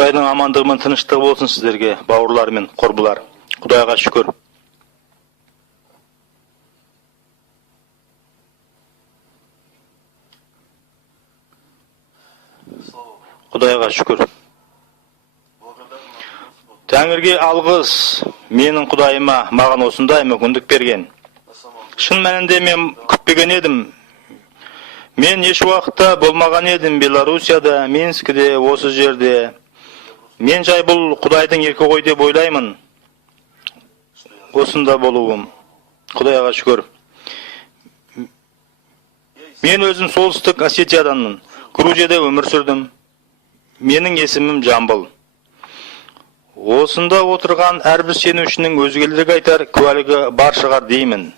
Құдайдың амандығы мен тыныштығы болсын сіздерге, бауырлар мен құрбылар. Құдайға шүкір. Құдайға шүкір. Тәңірге алғыс, менің Құдайыма маған осындай мүмкіндік берген. Шын мәнінде мен күтпеген едім. Мен еш уақытта болмаған едім Белоруссияда, Минскіде, осы жерде. Мен жай бұл Құдайдың еркі ғой деп ойлаймын. Осында болуым. Құдайға шүкір. Мен өзім солтүстік Осетияданмын. Грузияда өмір сүрдім. Менің есімім Жамбыл. Осында отырған әрбір сенушінің өзгелерге айтар куәлігі бар шығар деймін.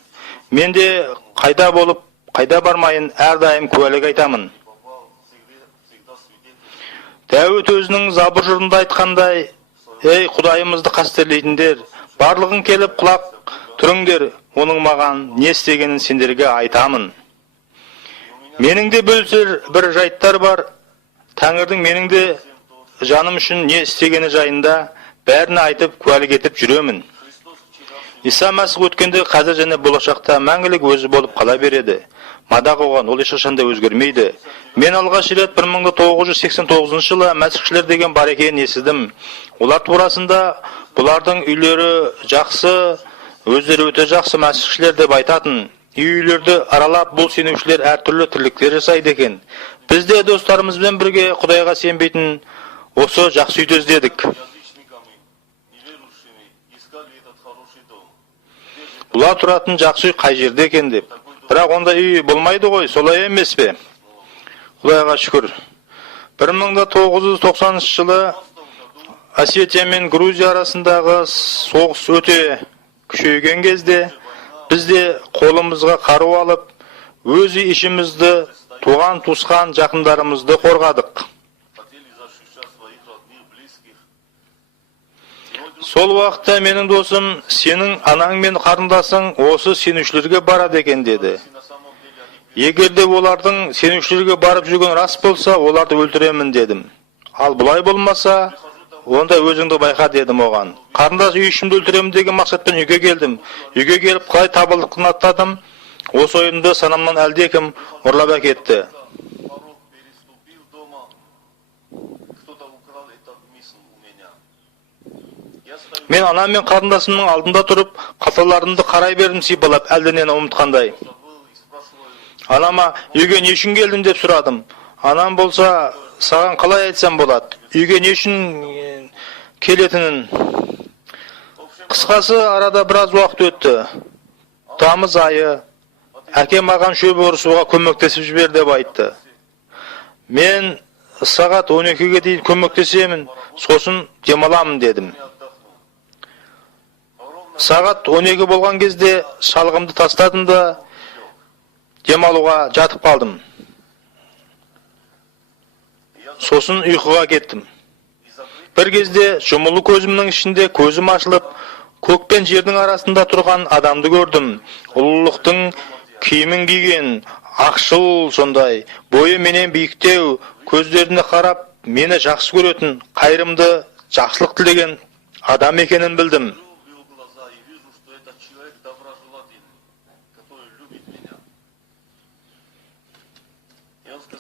Мен де қайда болып, қайда бармайын әрдайым куәлік айтамын. Дәуіт өзінің Забур жырында айтқандай, ей Құдайымызды қастерлейтіндер, барлығын келіп құлақ түріңдер, оның маған не істегенін сендерге айтамын. Менің де бөлісер бір жайттар бар. Тәңірдің менің де жаным үшін не істегені жайында бәріне айтып куәлік етіп жүремін. Иса Мәсіх өткенде, қазір және болашақта мәңгілік өзі болып қала береді. Мадақ оған, ол ешқашанда өзгермейді. Мен алғаш рет 1989 жылы мәсіхшілер деген бар екенін естідім. Олар турасында бұлардың үйлері жақсы, өздері өте жақсы мәсіхшілер деп айтатын. Үйлерді аралап бұл сенушілер әртүрлі тірліктер жасайды екен. Біз де достарымызбен бірге Құдайға сенбейтін осы жақсы үйді іздедік. Бұлар тұратын жақсы үй қай жерде екен деп. Бірақ онда үй болмайды ғой, солай емес пе? Құдайға шүкір. 1990 жылы Осетия мен Грузия арасындағы соғыс өте күшейген кезде біз де қолымызға қару алып, өз ішімізді, туған туысқан жақындарымызды қорғадық. Сол уақытта менің досым, сенің анаң мен қарындасың осы сенушілерге барады екен деді. Егерде олардың сенушілерге барып жүрген рас болса, оларды өлтіремін дедім. Ал бұлай болмаса, онда өзіңді байқа дедім оған. Қарындас үй ішімді өлтіремін деген мақсатпен үйге келдім. Үйге келіп қалай табылдықын аттадым. Осы ойымды санамнан әлдекім ұрлап әкетті. Мен анам мен қарындасымның алдында тұрып, қалталарымды қарай бердім сипалап, әлденені ұмытқандай. Анама үйге не үшін келдің деп сұрадым. Анам болса, саған қалай айтсам болады? Үйге не үшін келетінін. Қысқасы арада біраз уақыт өтті. Тамыз айы. Әкем маған шөп орысуға көмектесіп жібер деп айтты. Мен сағат 12-ге дейін көмектесемін, сосын демаламын дедім. Сағат 12 болған кезде шалғымды тастадым да демалуға жатып қалдым. Сосын ұйқыға кеттім. Бір кезде жұмулы көзімнің ішінде көзім ашылып, көк пен жердің арасында тұрған адамды көрдім. Ұлылықтың киімін киген, ақшыл сондай, бойы менен биіктеу, көздеріне қарап, мені жақсы көретін, қайырымды, жақсылық тілеген адам екенін білдім.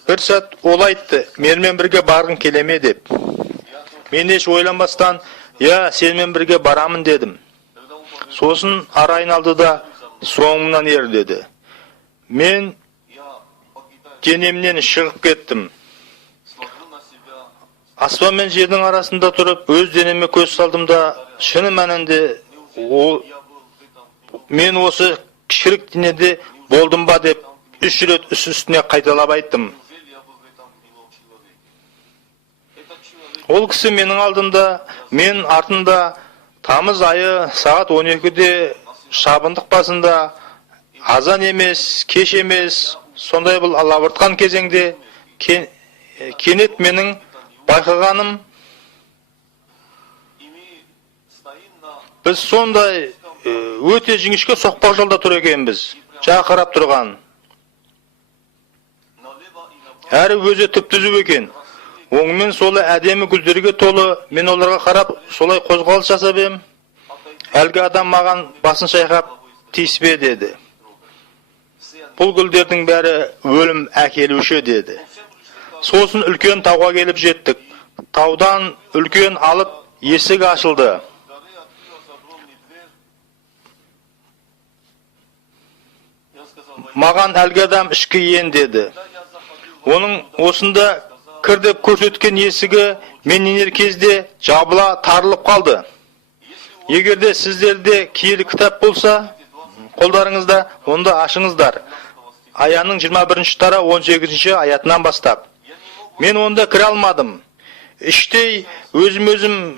Бір сәт ол айтты, менімен бірге барғың келеме деп. Мен еш ойланбастан, сенімен бірге барамын дедім. Сосын арайын алды да, соңымнан ер деді. Мен денемнен шығып кеттім. Аспан мен жердің арасында тұрып, өз денеме көз салдым да, шыны мәнінде мен осы кішірік денеде болдым ба деп 3 рет үстіне қайталап айттым. Ол кісі менің алдымда, мен артында тамыз айы сағат 12-де шабындық басында азан емес, кеш емес, сондай бұл алабыртқан кезеңде кенет менің байқағаным, біз сондай өте жіңішке соқпақ жолда тұр екенбіз, жақырап тұрған. Әрі өзі түп-түзу екен. Оң мен солы әдемі гүлдерге толы, мен оларға қарап солай қозғалыс жасап ем. Әлгі адам маған басын шайқап, тиіспе деді. Бұл гүлдердің бәрі өлім әкелуші деді. Сосын үлкен тауға келіп жеттік. Таудан үлкен алып есік ашылды. Маған әлгі адам ішкі ен деді. Оның осында кір деп көрсеткен есігі мен енер кезде жабыла тарылып қалды. Егерде сіздерде киелі кітап болса, қолдарыңызда, онда ашыңыздар. Аяның 21 тара 18 аятынан бастап. Мен онда кіре алмадым. Іштей өзім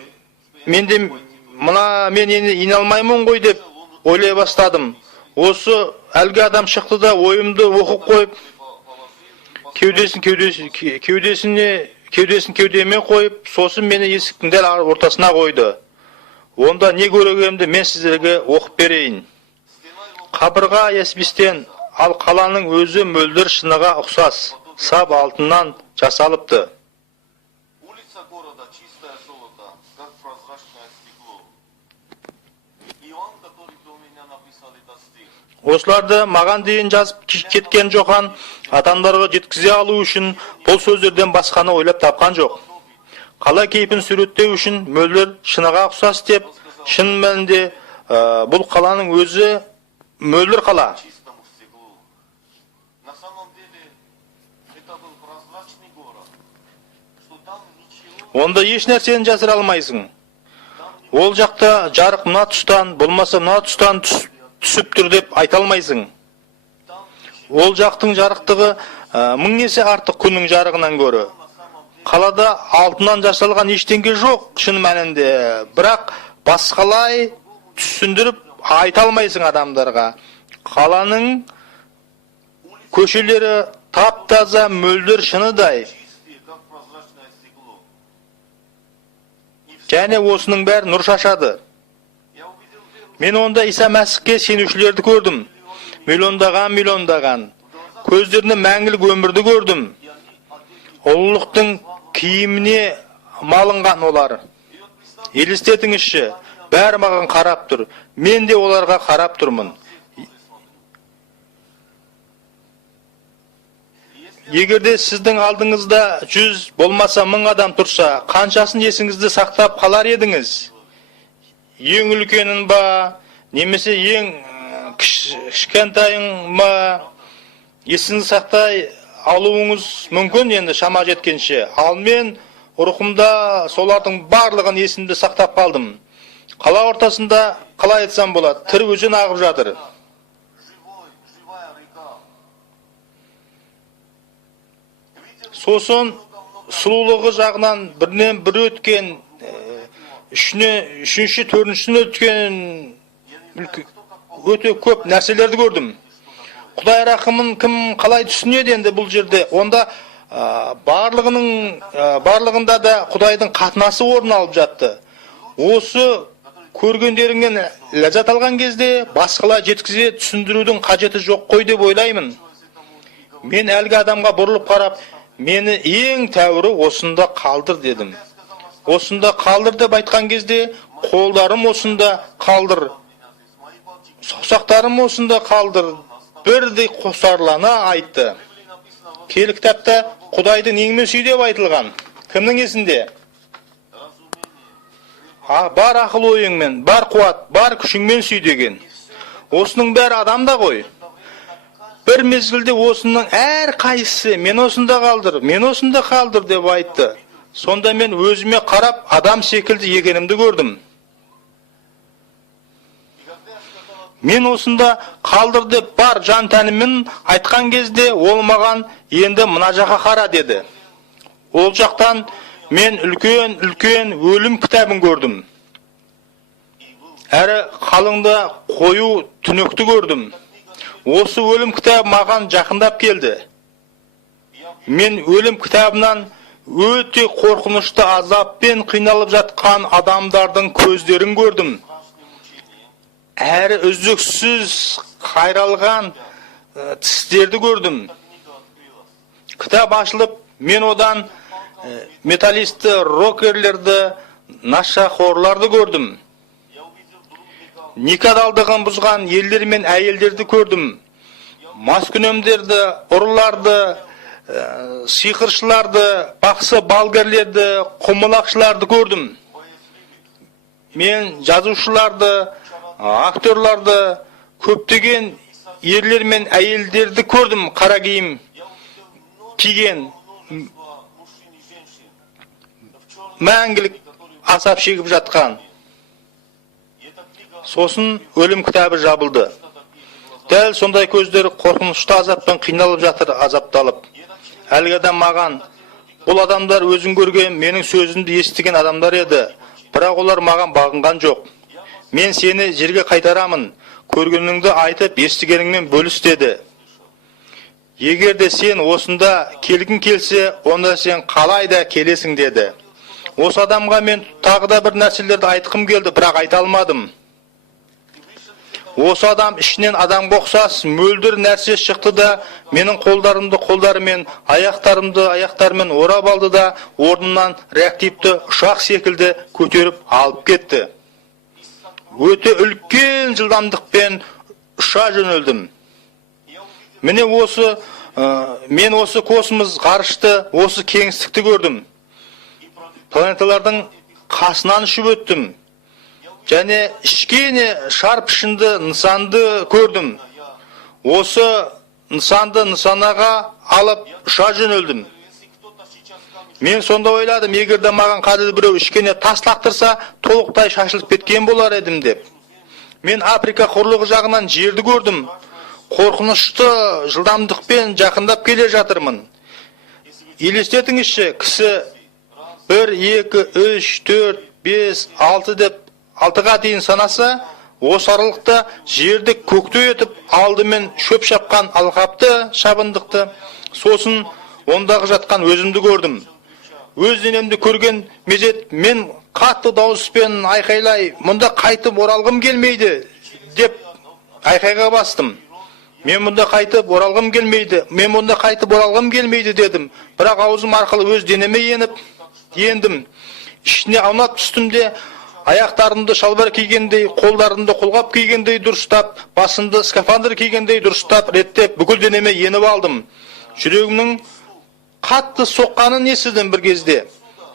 мен енді ене алмаймын ғой деп ойлай бастадым. Осы әлгі адам шықты да ойымды оқып қойып, кеудесін кеудеме қойып, сосын мені есіктің дәл ортасына қойды. Онда не көргенімді мен сіздерге оқып берейін. Қабырға яспистен, ал қаланың өзі мөлдір шыныға ұқсас, сап алтыннан жасалыпты. Осыларды маған дейін жазып кеткен жоқан адамдарға жеткізе алу үшін бұл сөздерден басқаны ойлап тапқан жоқ. Қала кейпін суреттеу үшін мөлдір шыныға ұқсас деп, шын мәнінде бұл қаланың өзі мөлдір қала. Онда еш нәрсені жасыра алмайсың. Ол жақта жарық мына тұстан, болмаса мына тұстан түсіп тұр деп айта алмайсың. Ол жақтың жарықтығы мың есе артық күннің жарығынан көрі. Қалада алтыннан жасалған ештеңе жоқ шын мәнінде, бірақ басқалай түсіндіріп айта алмайсың адамдарға. Қаланың көшелері тап-таза мөлдір шыныдай. Және осының бәрі нұр шашады. Мен онда Иса Мәсіхке сенушілерді көрдім. Миллиондаған. Көздеріне мәңгілік өмірді көрдім. Ұлылықтың киіміне малынған олар. Елестетіңізші, бәрі маған қарап тұр. Мен де оларға қарап тұрмын. Егерде сіздің алдыңызда 100 болмаса 1000 адам тұрса, қаншасын есіңізді сақтап қалар едіңіз? Ең үлкенін ба, немесе ең кішкентайын ба, есіңізді сақтай алуыңыз мүмкін енді шама жеткенше. Ал мен рухымда солардың барлығын есімді сақтап қалдым. Қала ортасында, қалай айтсам болады, тірі өзен ағып жатыр. Сосын сұлулығы жағынан бірінен бір өткен, үшінші, төртіншісін өткен өте көп нәрселерді көрдім. Құдай рақымын кім қалай түсінеді енді бұл жерде? Онда барлығында да Құдайдың қатынасы орын алып жатты. Осы көргендеріңнен ләззат алған кезде басқалай жеткізе түсіндірудің қажеті жоқ қой деп ойлаймын. Мен әлгі адамға бұрылып қарап, мені ең тәуірі осында қалдыр дедім. Осында қалдыр деп айтқан кезде, қолдарым осында қалдыр, саусақтарым осында қалдыр, бірдей қосарлана айтты. Киелі кітапта Құдайды неңмен сүй деп айтылған. Кімнің есінде? Бар ақыл ойыңмен, бар қуат, бар күшіңмен сүй деген. Осының бәрі адамда ғой. Бір мезгілде осының әр қайсысы мен осында қалдыр деп айтты. Сонда мен өзіме қарап адам секілді екенімді көрдім. Мен осында қалдыр деп бар жан тәніммен айтқан кезде ол маған енді мына жаққа қара деді. Ол жақтан мен үлкен өлім кітабын көрдім. Әрі қалыңда қою түнекті көрдім. Осы өлім кітабы маған жақындап келді. Мен өлім кітабынан өте қорқынышты азаппен қиналып жатқан адамдардың көздерін көрдім. Әрі үздіксіз қайралған тістерді көрдім. Кітап ашылып, мен одан металлистті, рокерлерді, нашақорларды көрдім. Никадалдығын бұзған елдер мен әйелдерді көрдім. Маскүнемдерді, ұрыларды, сиқыршыларды, бақсы балгерлерді, құмылақшыларды көрдім. Мен жазушыларды, актерларды, көптеген ерлер мен әйелдерді көрдім. Қара киім киген, мәңгілік азап шегіп жатқан. Сосын өлім кітабы жабылды. Дәл сондай көздер қорқынышты азаппен қиналып жатыр, азапталып. Әлгі адам маған, бұл адамдар өзің көрген, менің сөзімді естіген адамдар еді, бірақ олар маған бағынған жоқ. Мен сені жерге қайтарамын, көргеніңді айтып, естігеніңмен бөліс деді. Егер де сен осында келгің келсе, онда сен қалайда келесің деді. Осы адамға мен тағы да бір нәрселерді айтқым келді, бірақ айта алмадым. Осы адам ішінен адамға ұқсас мөлдір нәрсе шықты да, менің қолдарымен, аяқтарымен орап алды да, орнынан реактивті ұшақ секілді көтеріп алып кетті. Өте үлкен жылдамдықпен ұша жөнелдім. Мен осы космос ғарышты, осы кеңістікті көрдім. Планеталардың қасынан ұшып өттім. Және ішкене шар пішінді нысанды көрдім. Осы нысанды нысанаға алып ұша жөнелдім. Мен сонда ойладым, егер де маған қазір біреу ішкене тас лақтырса, толықтай шашылып кеткен болар едім деп. Мен Африка құрлығы жағынан жерді көрдім. Қорқынышты жылдамдықпен жақындап келе жатырмын. Елестетіңізші, кісі 1, 2, 3, 4, 5, 6 деп 6-ға дейін санаса, осы аралықта жерді көкті етіп, алдымен шөп шапқан алқапты, шабындықты, сосын ондағы жатқан өзімді көрдім. Өз денемді көрген мезет мен қатты дауыспен айқайлай, мұнда қайтып оралғым келмейді деп айқайға бастым. Мен мұнда қайтып оралғым келмейді дедім. Бірақ аузым арқылы өз денеме ендім. Ішіне аунап түстім де, аяқтарымды шалбар кигендей, қолдарымды қолғап кигендей дұрыстап, басымды скафандр кигендей дұрыстап, реттеп, бүкіл денеме еніп алдым. Жүрегімнің қатты соққанын естідім бір кезде.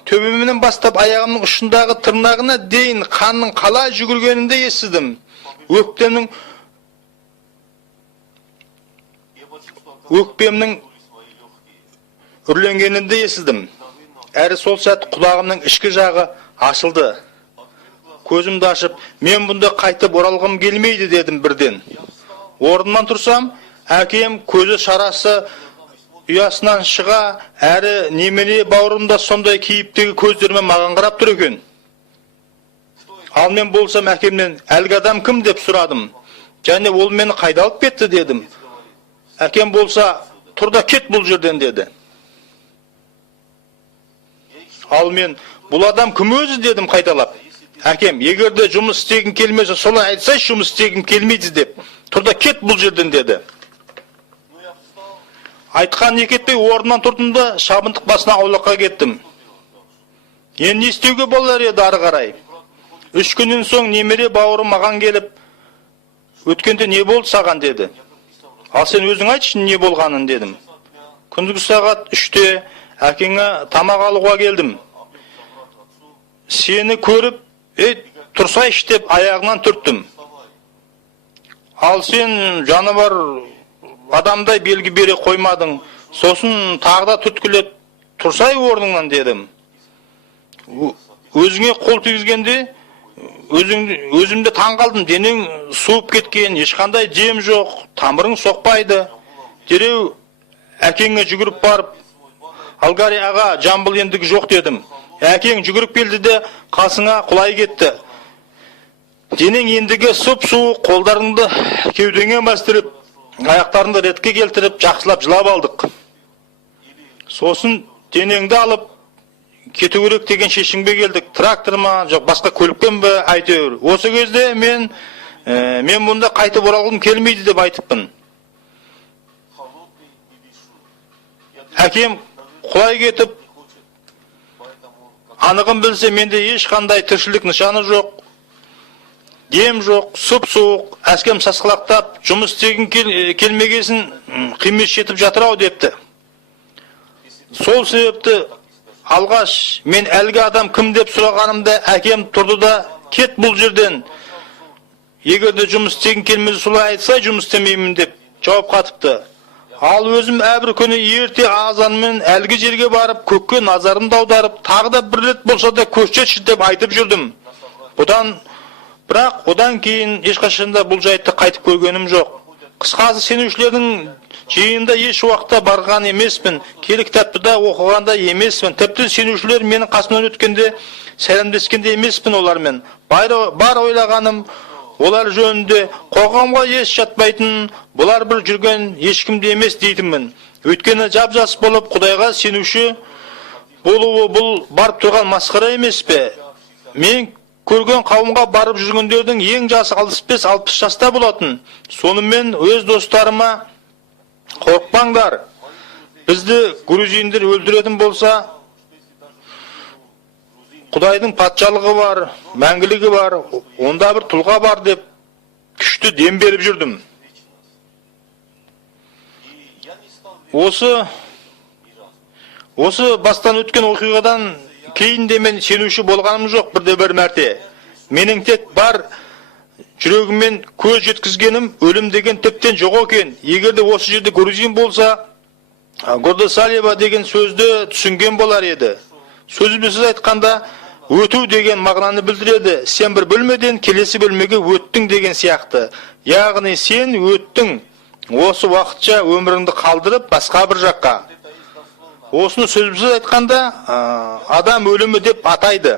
Төбемнен бастап аяғымның ұшындағы тырнағына дейін қанның қалай жүгіргенін де естідім. Өкпемнің үрленгенін де естідім. Әрі сол сәт құлағымның ішкі жағы ашылды. Көзімді ашып, мен бұнда қайтып оралғым келмейді дедім бірден. Орнымнан тұрсам, әкем көзі шарасы ұясынан шыға, әрі немере бауырымда сондай кейіптегі көздерімен маған қарап тұр екен. Ал мен болсам әкемнен, әлгі адам кім деп сұрадым. Және ол мені қайда алып кетті дедім. Әкем болса, тұрда кет бұл жерден деді. Ал мен, бұл адам кім өзі дедім қайталап. Әкем, егерде жұмыс істегім келмесе, солай айтсай жұмыс істегім келмейді деп. Тұрда кет бұл жерден деді. Айтқан не кетпей орнынан тұрдым да шабындық басына аулаққа кеттім. Енді не істеуге болар еді ары қарай. 3 күннен соң немере бауырым маған келіп, өткенде не болды саған деді. Ал сен өзің айтшы не болғанын дедім. Күндізгі сағат 3-те әкеңе тамақ алуға келдім. Сені көріп, тұрсайшы деп аяғынан түрттім. Ал сен жаныбар адамдай белгі бере қоймадың. Сосын тағда түрткілеп тұрсай орныңнан дедім. Өзіңе қол тигізгенде өзімде таң қалдым. Денең суып кеткен, ешқандай жем жоқ, тамырың соқпайды. Дереу әкеңе жүгіріп барып, Алгари аға, жамбыл ендігі жоқ дедім. Әкең жүгіріп келді де қасыңа құлай кетті. Денең ендігі сұп-суық, қолдарыңды кеудеңе бастырып, аяқтарыңды ретке келтіріп, жақсылап жылап алдық. Сосын денеңді алып кету керек деген шешімге келдік. Трактор ма, жоқ басқа көлікпен бе, әйтеуір. Осы кезде мен мұнда қайтып оралғым келмейді деп айтыппын. Әкем құлай кетіп, анығын білсе менде ешқандай тіршілік нышаны жоқ, дем жоқ, сұп-суық, әскем сасқалақтап, жұмыс істеген келмегесін қимес жетіп жатыр ау депті. Сол себепті алғаш мен әлгі адам кім деп сұрағанымда әкем тұрды да, кет бұл жерден. Егерде жұмыс істеген келмесе солай айтса жұмыс істемеймін деп жауап қатыпты. Ал өзім әрбір күні ерте азанмен әлгі жерге барып, көкке назарымды аударып, тағы да бір рет болса да көрсетші деп айтып жүрдім. Бірақ одан кейін ешқашанда бұл жайтты қайтып көргенім жоқ. Қысқасы сенушілердің жиында еш уақытта барған емеспін, келі кітапты да оқығанда емеспін. Тіпті сенушілер менің қасымнан өткенде сәлемдескенде емеспін олармен. Бар ойлағаным олар жөнінде қоғамға еш жатпайтын, бұлар бір жүрген ешкімде емес дейтінмін. Өйткені жап-жас болып Құдайға сенуші болуы бұл барып тұрған масқара емес пе? Мен көрген қауымға барып жүргендердің ең жасы 65-60 жаста болатын. Сонымен өз достарыма қорықпаңдар. Бізді грузиндер өлтіретін болса, Құдайдың патшалығы бар, мәңгілігі бар, онда бір тұлға бар деп күшті дем беріп жүрдім. Осы бастан өткен оқиғадан кейін де мен сенуші болғаным жоқ бірде-бір мәрте. Менің тек бар жүрегіммен көз жеткізгенім өлім деген тіптен жоқ екен. Егерде осы жерде грузин болса, Гордосалева деген сөзді түсінген болар еді. Сөзбесіз айтқанда өту деген мағынаны білдіреді. Сен бір бөлмеден келесі бөлмеге өттің деген сияқты. Яғни сен өттің, осы уақытша өміріңді қалдырып басқа бір жаққа. Осыны сөзбесіз айтқанда адам өлімі деп атайды.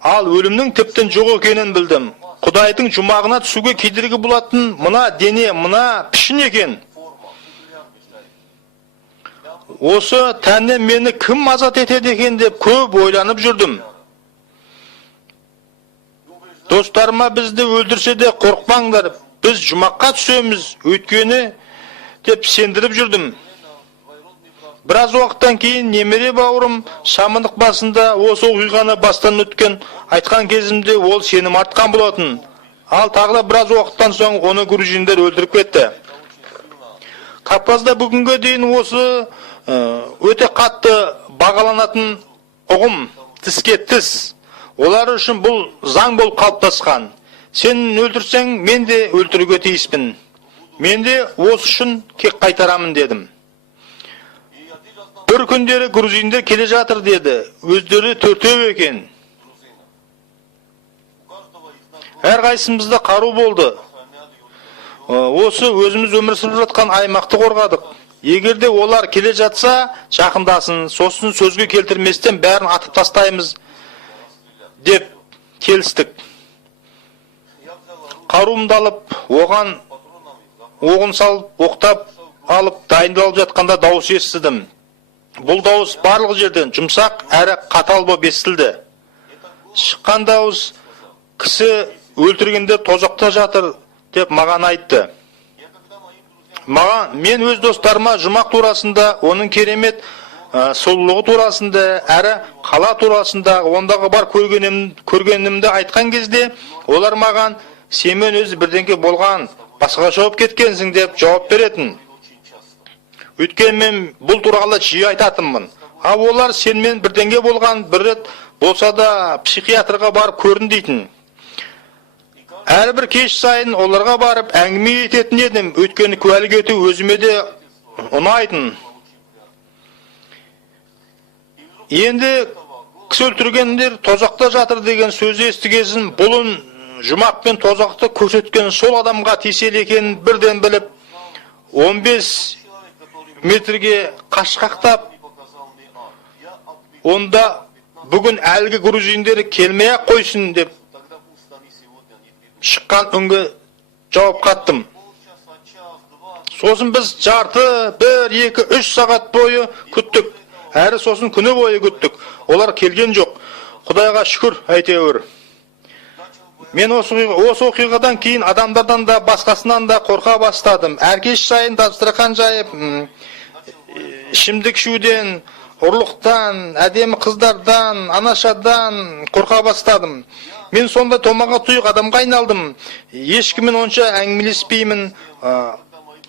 Ал өлімнің тіптен жоқ екенін білдім. Құдайдың жұмағына түсуге кедергі болатын мына дене, мына пішін екен. Осы тәннен мені кім азат етеді екен деп көп ойланып жүрдім. Достарыма бізді өлдірсе де қорықпаңдар, біз жұмаққа түсеміз, өйткені деп сендіріп жүрдім. Біраз уақыттан кейін немере бауырым шамындық басында осы оқиғаны бастан өткен айтқан кезімде ол сенім артқан болатын. Ал тағы да біраз уақыттан соң оны грузиндер өлтіріп кетті. Кавказда бүгінге дейін осы өте қатты бағаланатын ұғым, тіске тіс. Олар үшін бұл заң болып қалыптасқан. Сен өлтірсең, мен де өлтіруге тиіспін. Мен де осы үшін кек қайтарамын дедім. Бір күндері грузиндер келе жатыр деді. Өздері төртеу екен. Әрқайсымызда қару болды. Осы өзіміз өмір сүріп жатқан аймақты қорғадық. Егерде олар келе жатса, жақындасын, сосын сөзге келтірместен бәрін атып тастаймыз деп келістік. Қаруымды алып, оған оғын салып, оқтап алып, дайындалып жатқанда дауыс естідім. Бұл дауыс барлық жерден жұмсақ әрі қатал болып естілді. Шыққан дауыс кісі өлтіргендер тозақта жатыр деп маған айтты. Мен өз достарыма жұмақ турасында, оның керемет сұлулығы турасында, әрі қала турасында, ондағы бар көргенімді айтқан кезде, олар маған сенмен өзі бірдеңке болған, басқа жауап кеткенсің деп жауап беретін. Өйткені мен бұл туралы жиі айтатынмын. Ал олар сенмен бірдеңке болған, бір рет болса да психиатрға барып көрін дейтін. Әрбір кеш сайын оларға барып әңгіме ететін едім, өйткені куәлік ету өзіме де ұнайтын. Енді кісі өлтіргендер тозақта жатыр деген сөзі естігесін, бұлын жұмақ пен тозақты көрсеткен сол адамға тиесілі екенін бірден біліп, 15 метрге қашқақтап, онда бүгін әлгі грузиндер келмей-ақ қойсын деп шыққан үнге жауап қаттым. Сосын біз жарты, 1, 2, 3 сағат бойы күттік. Әрі сосын күні бойы күттік. Олар келген жоқ. Құдайға шүкір, әйтеуір. Мен осы оқиғадан кейін адамдардан да басқасынан да қорқа бастадым. Әркеш сайын дастархан жайып, ішімдік ішуден, ұрлықтан, әдемі қыздардан, анашадан қорқа бастадым. Мен сонда томаға тұйық адамға айналдым. Ешкіммен онша әңгімелеспеймін.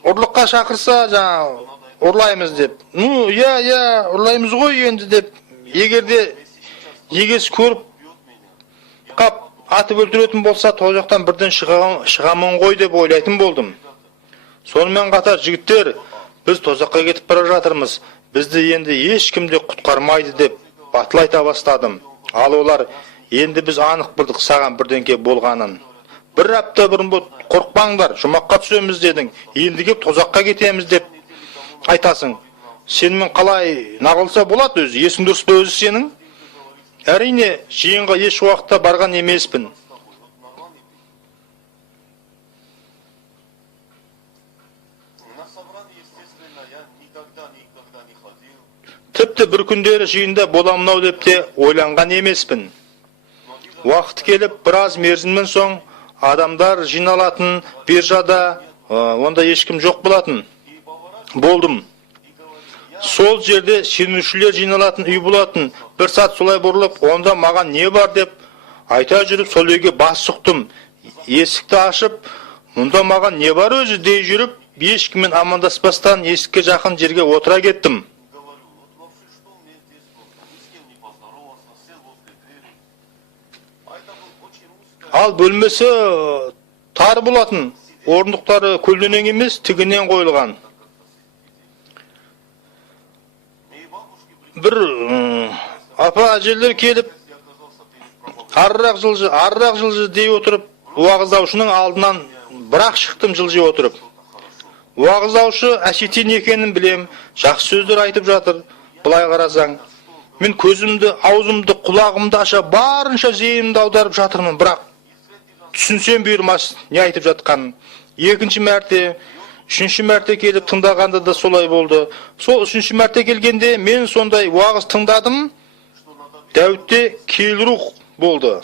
Ұрлыққа шақырса, жаңа ұрлаймыз деп. Ну, иә, ұрлаймыз ғой енді деп. Егерде егес көріп қап атып өлтіретін болса, то жақтан бірден шығамын ғой деп ойлайтын болдым. Сонымен қатар, жігіттер, біз тозаққа кетіп бара жатырмыз. Бізді енді ешкім де құтқармайды деп батыл айта бастадым. Ал олар, енді біз анық білдік саған бірдеңке болғанын. Бір апта бұрын бұл қорықпаңдар, жұмаққа түсеміз дедің. Енді кеп тозаққа кетеміз деп айтасың. Сенімен қалай нағылса болады өзі, есің дұрыс па өзі сенің? Әрине, жиынға еш уақытта барған емеспін. Тіпті бір күндері жиында боламын-ау деп те ойланған емеспін. Уақыт келіп, біраз мерзімнен соң адамдар жиналатын биржада, онда ешкім жоқ болатын. Болдым. Сол жерде сенушілер жиналатын үй болатын. Бір сәт солай бұрылып, онда маған не бар деп айта жүріп, сол үйге бас сұқтым. Есікті ашып, мұнда маған не бар өзі дей жүріп, ешкіммен амандаспастан есікке жақын жерге отыра кеттім. Ал бөлмесі тар болатын. Орындықтары көлденең емес, тігінен қойылған. Бір апа әжелер келіп, арырақ жылжы дей отырып, уағыздаушының алдынан бірақ шықтым жылжи отырып. Уағыздаушы әшетен екенін білем, жақсы сөздер айтып жатыр. Бұлай қарасаң, мен көзімді, аузымды, құлағымды аша барынша зейінімді аударып жатырмын, бірақ түсінсем бұйырмас не айтып жатқанын. Екінші мәрте, үшінші мәрте келіп тыңдағанда да солай болды. Сол үшінші мәрте келгенде мен сондай уағыз тыңдадым. Дәуітте кейл-рух болды.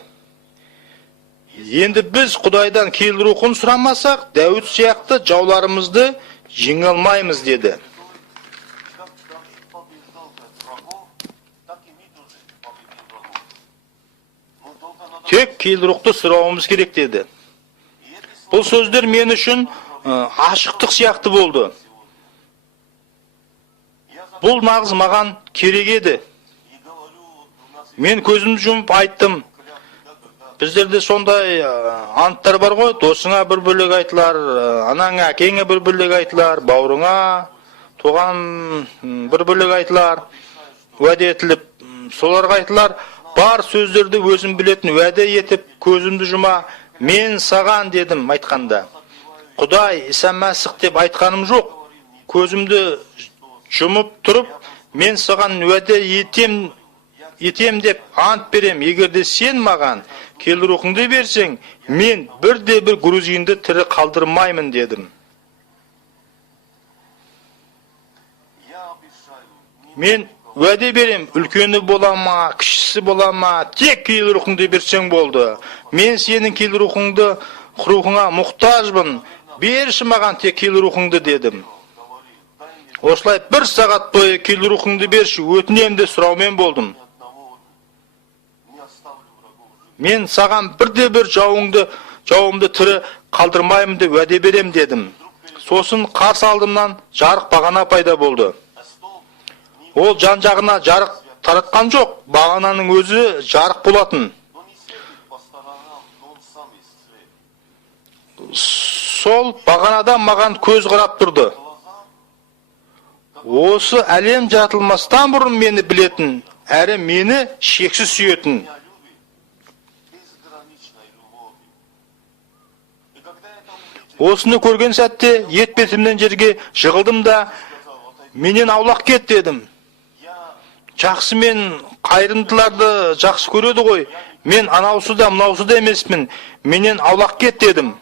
Енді біз Құдайдан кейл-рухын сұрамасақ, Дәуіт сияқты жауларымызды жеңе алмаймыз деді. Тек кейл-рухты сұрауымыз керек деді. Бұл сөздер мен үшін ашықтық сияқты болды. Бұл нағыз маған керек еді. Мен көзімді жұмып айттым. Біздерде сондай анттар бар ғой, досыңа бір бөлек айтылар, анаңа, әкеңе бір бөлек айтылар, бауырыңа, туған бір бөлек айтылар, уәде етіліп, соларға айтылар. Бар сөздерді өзім білетін уәде етіп, көзімді жұма, мен саған дедім айтқанда. Құдай, Иса Мәсіх деп айтқаным жоқ. Көзімді жұмып тұрып, мен саған уәде етем деп ант берем. Егерде сен маған кейл-рухыңды берсең, мен бірде-бір грузинді тірі қалдырмаймын дедім. Мен уәде берем, үлкені болама, кішісі болама, тек кейл-рухыңды берсең болды. Мен сенің кейл-рухыңа мұқтажбын. Берші маған тек кейл-рухыңды дедім. Осылай бір сағат бойы кейл-рухыңды берші, өтінем де сұраумен болдым. Мен саған бірде-бір жауымды тірі қалдырмаймын деп уәде берем дедім. Сосын қарсы алдымнан жарық бағана пайда болды. Ол жан-жағына жарық таратқан жоқ, бағананың өзі жарық болатын. Сол бағанадан маған көз қарап тұрды. Осы әлем жаратылмастан бұрын мені білетін, әрі мені шексіз сүйетін. Осыны көрген сәтте етбетімнен жерге жығылдым да, менен аулақ кет дедім. Жақсы мен қайырымдыларды жақсы көреді ғой. Мен анаусы да мынаусы да емеспін. Менен аулақ кет дедім.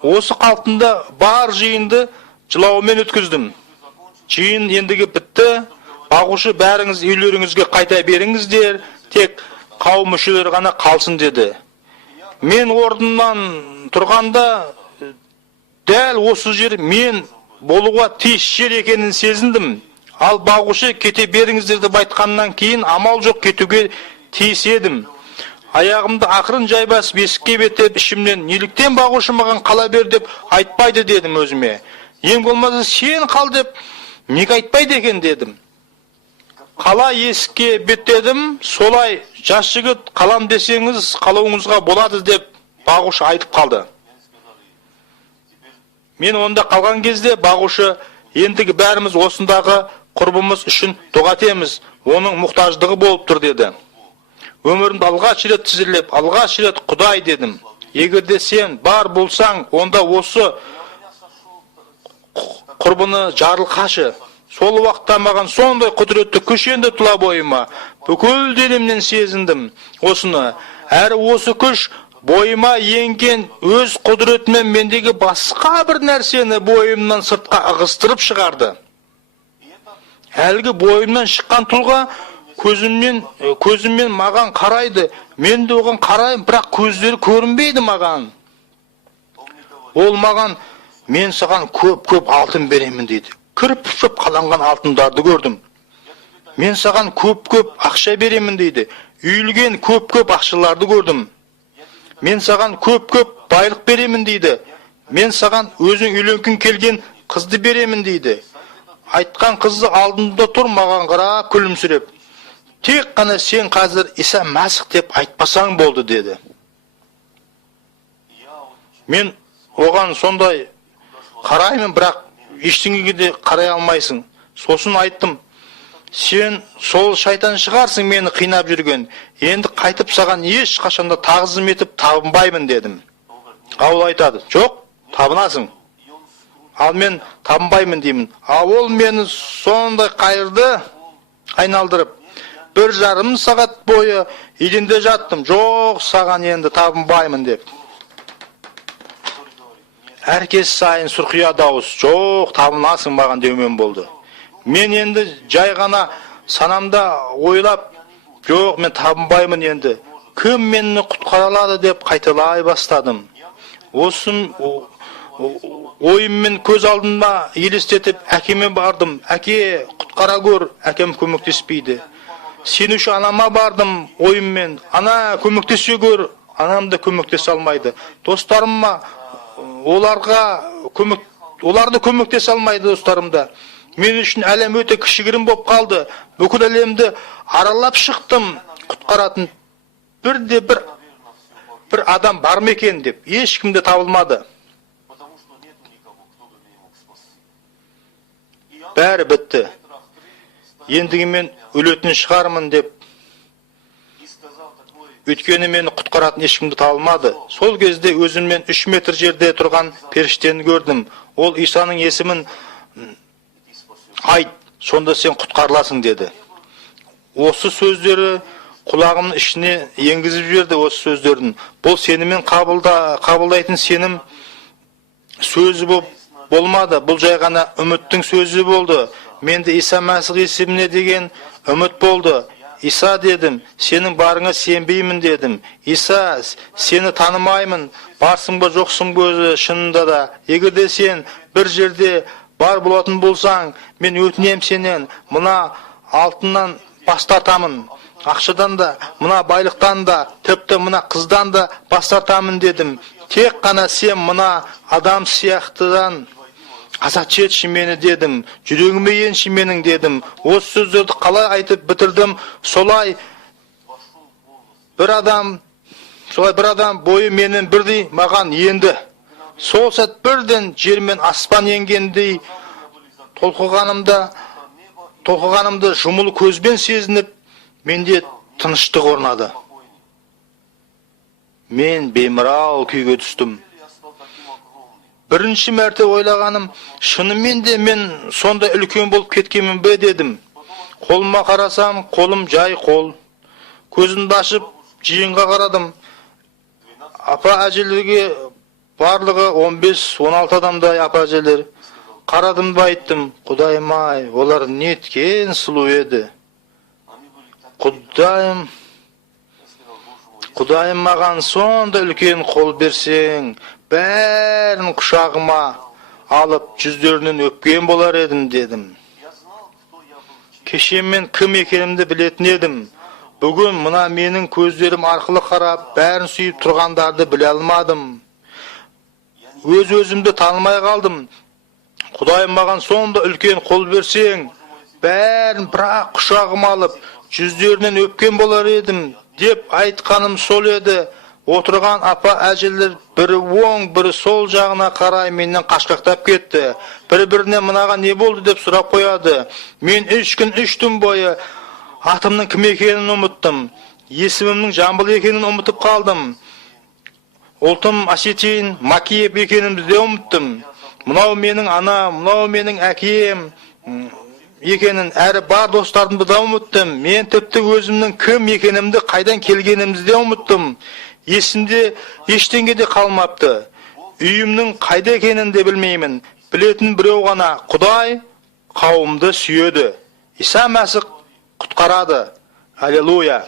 Осы қалпында бар жиынды жылаумен өткіздім. Жиын ендігі бітті. Бағушы бәріңіз үйлеріңізге қайта беріңіздер, тек қауым мүшелері ғана қалсын деді. Мен орнымнан тұрғанда дәл осы жер мен болуға тиіс жер екенін сезіндім. Ал багушы кете беріңіздер деп айтқаннан кейін амал жоқ кетуге тиіс едім. Аяғымды ақырын жай басып есікке беттеп ішімнен неліктен багушы маған қала бер деп айтпайды дедім өзіме. Ең болмаса сен қал деп неге айтпайды екен дедім. Қала есікке беттедім, солай жас жігіт қалам десеңіз қалауыңызға болады деп багушы айтып қалды. Мен онда қалған кезде багушы ендігі бәріміз осындағы құрбымыз үшін дұға етеміз, оның мұқтаждығы болып тұр деді. Өмірімді алғаш рет тізерлеп, алғаш рет Құдай дедім. Егерде сен бар болсаң, онда осы құрбыны жарылқашы. Сол уақытта маған сондай құдіретті күш енді тұла бойыма. Бүкіл денемнен сезіндім осыны. Әрі осы күш бойыма енген өз құдіретімен мендегі басқа бір нәрсені бойымнан сыртқа ығыстырып шығарды. Әлгі бойымнан шыққан тұлға көзіммен маған қарайды. Мен де оған қараймын, бірақ көздері көрінбейді маған. Ол маған, мен саған көп алтын беремін дейді. Кіріп қаланған алтындарды көрдім. Мен саған көп ақша беремін дейді. Үйілген көп ақшаларды көрдім. Мен саған көп байлық беремін дейді. Мен саған өзің үйленгің келген қызды беремін дейді. Айтқан қызды алдында тұр маған қарап күлімсіреп. Тек қана сен қазір Иса Мәсіх деп айтпасаң болды деді. Мен оған сондай қараймын, бірақ ештеңеге де қарай алмайсың. Сосын айттым, сен сол шайтан шығарсың мені қинап жүрген. Енді қайтып саған еш қашанда тағзым етіп табынбаймын дедім. Ол айтады, жоқ, табынасың. Ал мен табынбаймын деймін. Ол мені сондай қайырды айналдырып, 1,5 сағат бойы еденде жаттым. Жоқ, саған енді табынбаймын деп. Әркез сайын сұрқия дауыс, жоқ, табынасың маған деумен болды. Мен енді жай ғана санамда ойлап, жоқ, мен табынбаймын енді. Кім мені құтқара алады деп қайталай бастадым. Осым ойыммен көз алдыма елестетіп, әкеме бардым. Әке, құтқара көр, әкем көмектеспейді. Сен үшін анама бардым ойыммен. Ана көмектесе көр, анам да көмектесе алмайды. Достарыма, оларды көмектесе алмайды достарымда. Мен үшін әлем өте кішігірім болып қалды. Бүкіл әлемді аралап шықтым, құтқаратын бір адам бар ма екен деп. Ешкімде табылмады. Бәрі бітті. Ендігі мен өлетін шығармын деп. Өйткені мені құтқаратын ешкімді табылмады. Сол кезде өзіммен 3 метр жерде тұрған періштені көрдім. Ол Исаның есімін айт, сонда сен құтқарыласың деді. Осы сөздері құлағымның ішіне енгізіп жіберді осы сөздерін. Бұл сеніммен қабылдайтын сенім сөзі болмады. Бұл жай ғана үміттің сөзі болды. Менде Иса Мәсіх есіміне деген үміт болды. Иса дедім, сенің барыңа сенбеймін дедім. Иса, сені танымаймын, барсың ба жоқсың ба өзі шынында да. Егерде сен бір жерде бар болатын болсаң, мен өтінем сенен, мына алтыннан бас тартамын. Ақшадан да, мына байлықтан да, тіпті мына қыздан да бас тартамын дедім. Тек қана сен мына адам сияқтыдан азат етші мені дедім. Жүрегіме енші менің дедім. Осы сөздерді қалай айтып бітірдім? Солай бір адам бойы менен бірдей маған енді. Сол сәт бірден жер мен аспан енгендей толқығанымды жұмулы көзбен сезініп, менде тыныштық орнады. Мен беймарал күйге түстім. Бірінші мәрте ойлағаным, шынымен де мен сонда үлкен болып кеткенмін бе дедім. Қолыма қарасам, қолым жай қол. Көзімді ашып, жиынға қарадым. Апа әжелерге барлығы 15-16 адамдай апа әжелер. Қарадым да айттым, Құдайым ай, олар неткен сұлу еді. Құдайым маған сонда үлкен қол берсең, бәрін құшағыма алып жүздерінен өпкен болар едім дедім. Кеше мен кім екенімді білетін едім. Бүгін мына менің көздерім арқылы қарап, бәрін сүйіп тұрғандарды біле алмадым. Өз-өзімді танымай қалдым. Құдайым маған сонда үлкен қол берсең, бәрін бірақ құшағыма алып, жүздерінен өпкен болар едім, деп айтқаным сол еді. Отырған апа әжелер бірі оң, бірі сол жағына қарай менен қашқақтап кетті. Бір-біріне мынаған не болды деп сұрап қояды. Мен 3 күн 3 түн бойы атымның кім екенін ұмыттым. Есімімнің Жамбыл екенін ұмытып қалдым. Ұлтым Осетин, Макиев екенімді де ұмыттым. Мынау менің ана, мынау менің әкем екенін, әрі бар достарымды да ұмыттым. Мен тіпті өзімнің кім екенімді, қайдан келгенімді де ұмыттым. Есімде ештеңе де қалмапты. Үйімнің қайда екенін де білмеймін. Білетін біреу ғана, Құдай қауымды сүйеді. Иса Мәсіх құтқарады. Аллилуйя.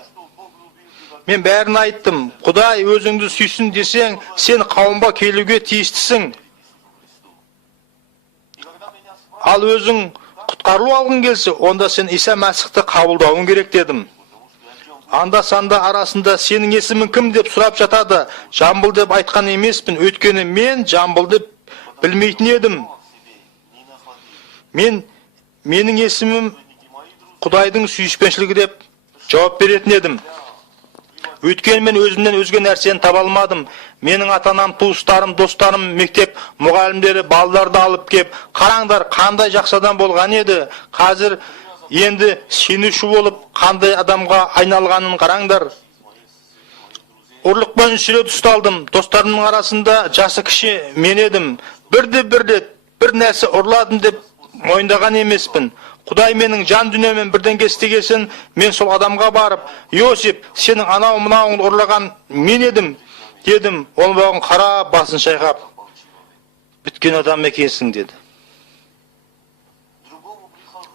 Мен бәрін айттым. Құдай өзіңді сүйсін десең, сен қауымға келуге тиістісің. Ал өзің құтқарылу алғың келсе, онда сен Иса Мәсіхті қабылдауың керек дедім. Анда-санда арасында сенің есімің кім деп сұрап жатады. Жамбыл деп айтқан емеспін, өйткені мен Жамбылды білмейтін едім. Менің есімім Құдайдың сүйіспеншілігі деп жауап беретін едім. Өйткені мен өзімнен өзге нәрсені таба алмадым. Менің ата-анам, туыстарым, достарым, мектеп мұғалімдері балаларды алып кеп, қараңдар, қандай жақсы адам болған еді. Қазір енді сенуші болып, қандай адамға айналғанын қараңдар. Ұрлықпен 3 рет ұсталдым. Достарымның арасында жасы кіші мен едім. Bir нәрсе ұрладым деп мойындаған емеспін. Құдай менің жан дүниемен бірден кестегесін, мен сол адамға барып, Иосиф, сенің анау мынауыңды ұрлаған мен едім, дедім. Ол маған қара басын шайқап, біткен адам екенсің деді.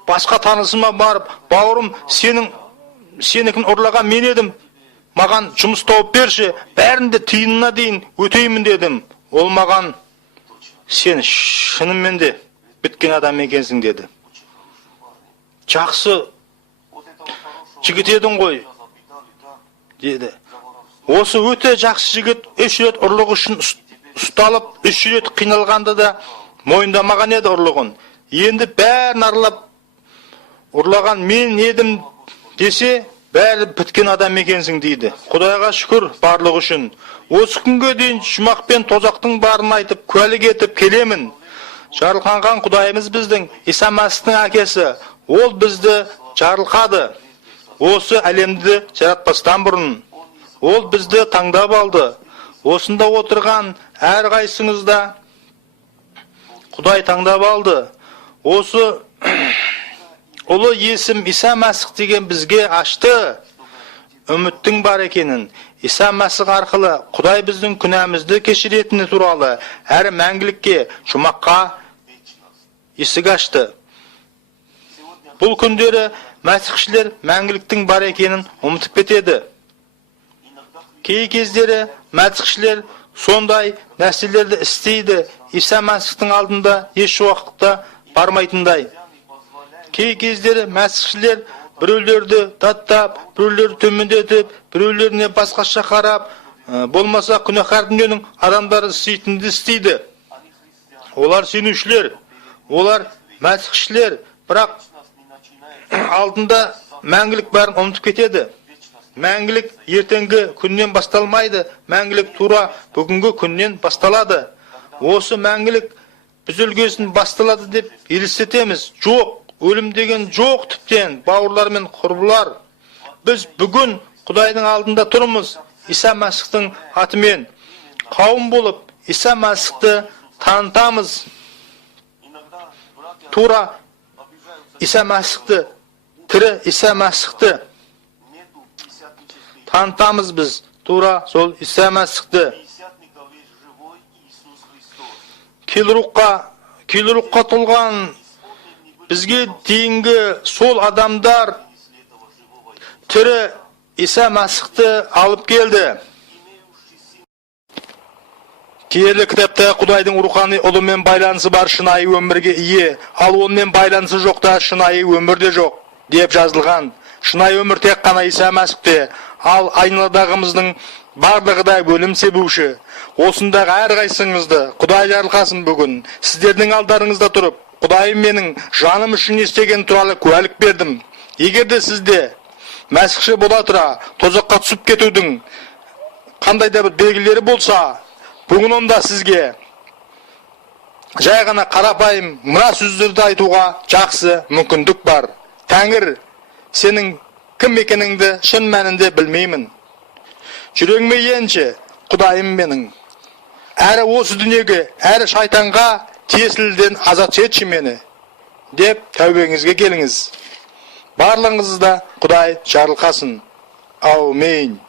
Басқа танысыма барып, бауырым, сенікін ұрлаған мен едім, маған жұмыс тауып берші, бәрінде тиынына дейін өтеймін дедім. Ол маған, сен шынымен де біткен адам екенсің деді. Жақсы жігіт едің ғой, деді. Осы өте жақсы жігіт 3 рет ұрлық үшін ұсталып, 3 рет қиналғанда да мойындамаған еді ұрлығын. Енді бәрін аралап ұрлаған мен едім десе, бәрі біткен адам екенсің дейді. Құдайға шүкір барлығы үшін. Осы күнге дейін жұмақ пен тозақтың барын айтып, куәлік етіп келемін. Жарылқанған Құдайымыз біздің Иса Мәсіхтің әкесі. Ол бізді жарылқады. Осы әлемді жаратпастан бұрын. Ол бізді таңдап алды. Осында отырған әрқайсыңызда Құдай таңдап алды. Осы ұлы есім Иса Мәсіх деген бізге ашты. Үміттің бар екенін. Иса Мәсіх арқылы Құдай біздің күнәмізді кешіретіні туралы әрі мәңгілікке, жұмаққа есік ашты. Бұл күндері мәсіхшілер мәңгіліктің бар екенін ұмытып кетеді. Кей кездері мәсіхшілер сондай нәрселерді істейді, Иса Мәсіхтің алдында еш уақытта бармайтындай. Кей кездері мәсіхшілер біреулерді таттап, біреулерді төмендетіп, біреулеріне басқаша қарап, болмаса күнәһар дүниенің адамдары істейтінді істейді. Олар сенушілер, олар мәсіхшілер, бірақ алдында мәңгілік бәрін ұмытып кетеді. Мәңгілік ертеңгі күннен басталмайды, мәңгілік тура бүгінгі күннен басталады. Осы мәңгілік біз өлгесін басталады деп елестетеміз. Жоқ, өлім деген жоқ тіптен, бауырлар мен құрбылар. Біз бүгін Құдайдың алдында тұрмыз, Иса Мәсіхтің атымен. Қауым болып, Иса Мәсіхті танытамыз. Тура Иса Мәсіхті, тірі Иса Мәсіхті танытамыз біз. Тура сол Иса Мәсіхті. Келрухқа толған бізге дейінгі сол адамдар тірі Иса Мәсіхті алып келді. Киелі кітапта Құдайдың рухани ұлымен байланысы бар шынайы өмірге ие, ал онымен байланысы жоқта шынайы өмірде жоқ. деп жазылған. Шынайы өмір тек қана Иса Мәсіхте, ал айналадағымыздың барлығы да өлім себуші. Осындағы әрқайсыңызды Құдай жарылқасын бүгін сіздердің алдарыңызда тұрып, Құдайым менің жаным үшін істеген туралы куәлік бердім. Егер де сізде Мәсіхші бола тұра тозаққа түсіп кетудің қандай да бір белгілері болса, бүгін онда сізге жай ғана қарапайым мына сөздерді айтуға жақсы мүмкіндік бар. Тәңір, сенің кім екеніңді шын мәнінде білмеймін. Жүрегіме енші, Құдайым менің. Әрі осы дүниеге, әрі шайтанға тиесіліден азат етші мені, деп тәубеңізге келіңіз. Барлығыңызды Құдай жарылқасын. Аумин.